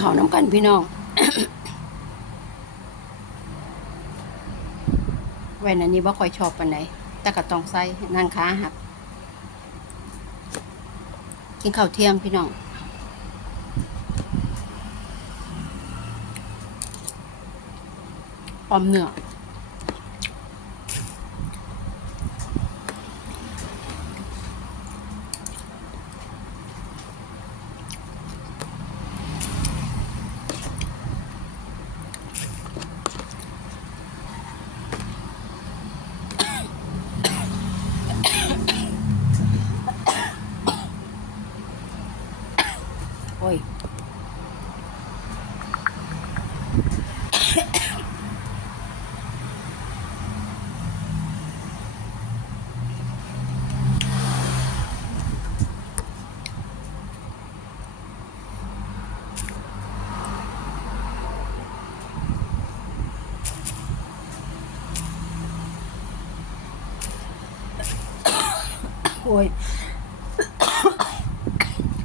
ข้าวน้ำกันพี่น้อง แว่นอันนี้บ่ค่อยชอบปันไหนแต่ก็ต้องใส่นั่งขาหัก กินข้าวเที่ยงพี่น้องออมเนื้อ โอ้ย โอ้ย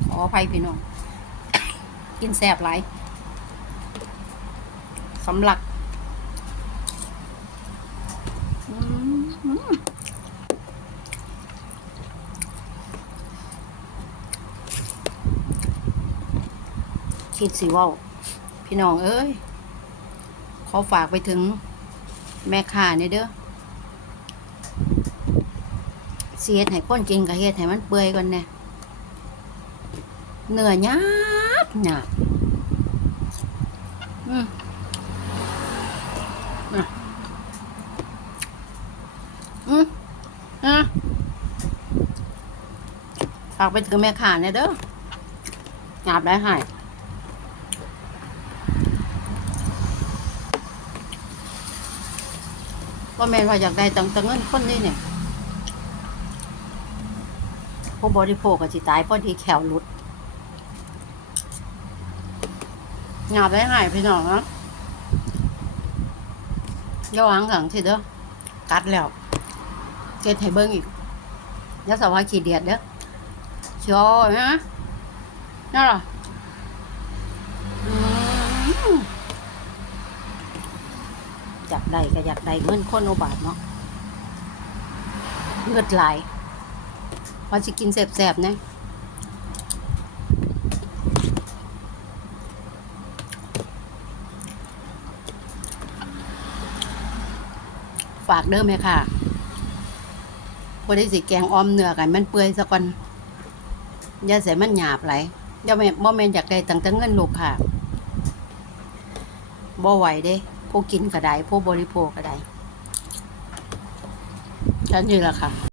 ขออภัยพี่น้อง กินแสบหลายสำลักคิดสิว่าพี่น้องเอ้ย ขอฝากไปถึงแม่ค้าเนี่ยเด้อเสียดให้คนกินกับเฮ็ดให้มันเปื่อยก่อนแน่เนื้อหยาบหยาบอืมอะอืมอะฝากไปถึงแม่ค้าเนี่ยเด้อหยาบได้ให้ว่าแม่ว่าอยากได้ตังตังเงินคนนี้เนี่ย ผู้บริโภคก็สิตายพราะที่แขวลุดงาบได้หายพี่น้องนะอย่าวางขังสิเด้อกัดแล้วเกตให้เบิ้งอีกแล้วสาวาขีดเดียดเด้อชอยนะนั่นหรออยากได้ก็อยากได้เงินคนโอบาทเนาะเงือดไหล ว่าจะกินแสบๆนะฝากเด้อแม่ค่ะพอได้สิแกงออมเนื้อกันมันเปื่อยสักวันอย่าใส่มันหยาบไหลอย่าแม่บ่แม่นอยากได้ตั้งแต่เงินลูกค่ะบ่ไหวเด้ผู้กินก็ได้ผู้บริโภคก็ได้ฉันนี่แหละค่ะ